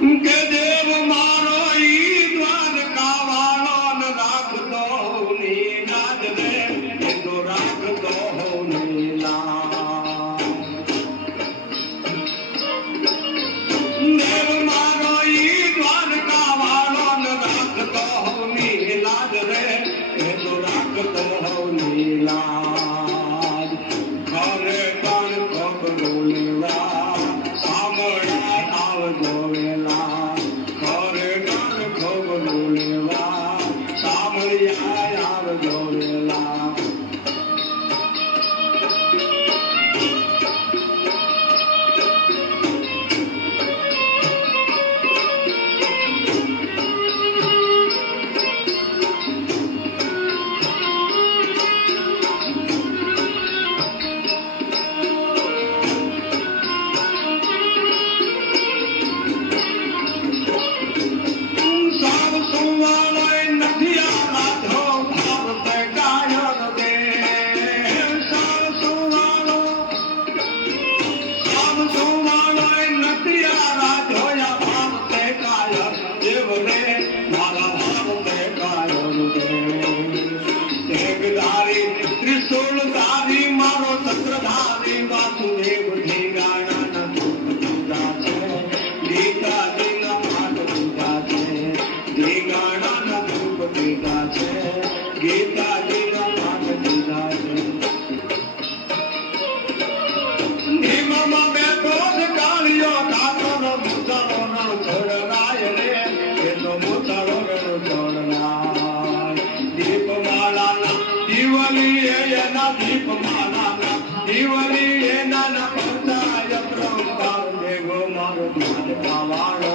કે દેવ મારો ઈ દ્વારકા વાળો ન રાખતો નીલાજ રે એ તો રાખતો નીલાજ દેવ મારો ઈ દ્વારકા વાળો ન રાખતો નીલાજ રે એ તો રાખતો નીલાજ ઘરે પણ ખબરો લેવા સાંભળા આવજો વેલા ઘરે પણ ખબરો લેવા સાંભળ્યા આવજો વેલા ત્રિશુલધારી મારો ચક્રધારી વાસુદેવ ઢીંગાણા પૂજા છે ગીતાજીના પાઠ પૂજા છે ઢીંગાણા ધૂપ પૂજા છે ગીતાજીના પાઠ પૂજા છે ધીમામાં બેઠો છે કાળિયો કાતરો મુસારો નો છોડરાય રે એનો મુસારો વેરો છોડરાય દીપમાળાના દિવાળી એના દીપમાળાના દિવાળી એના પંચાય પ્રભાવ દેવો મારો દ્વારકા વાળો